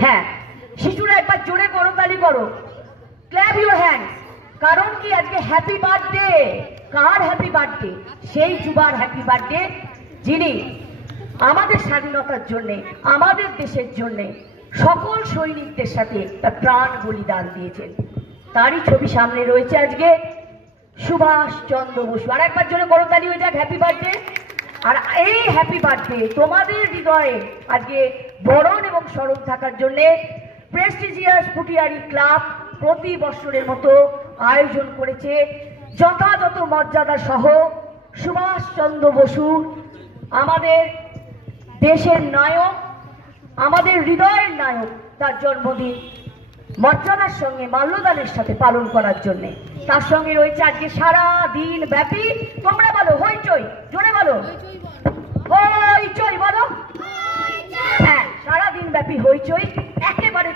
হ্যাঁ, শিশুরা একবার জোরে করতালি করো, ক্ল্যাপ ইউর হ্যান্ডস। কারণ কি আজকে হ্যাপি বার্থডে। কার হ্যাপি বার্থডে? সেই যুবার হ্যাপি বার্থডে যিনি আমাদের স্বাধীনতার জন্যে, আমাদের দেশের জন্যে সকল সৈনিকদের সাথে তার প্রাণ বলিদান দিয়েছেন। তারই ছবি সামনে রয়েছে আজকে, সুভাষ চন্দ্র বসু। আর একবার জোরে করতালি হয়ে যাক, হ্যাপি বার্থডে। আর এই হ্যাপি বার্থডে তোমাদের হৃদয়ে আজকে বরণ এবং স্মরণ থাকার জন্যে প্রেস্টিজিয়াস ফুটিয়ারি ক্লাব প্রতি বছরের মতো আয়োজন করেছে যথাযথ মর্যাদা সহ সুভাষ চন্দ্র বসু, আমাদের দেশের নায়ক, আমাদের হৃদয়ের নায়ক, তার জন্মদিন মর্যাদার সঙ্গে মাল্যদানের সাথে পালন করার জন্য। তার সঙ্গে রয়েছে আজকে সারা দিন ব্যাপী, তোমরা বলো হইচই, জোরে বলো হইচই, বলো হ্যাঁ, সারা দিন ব্যাপী হইচই।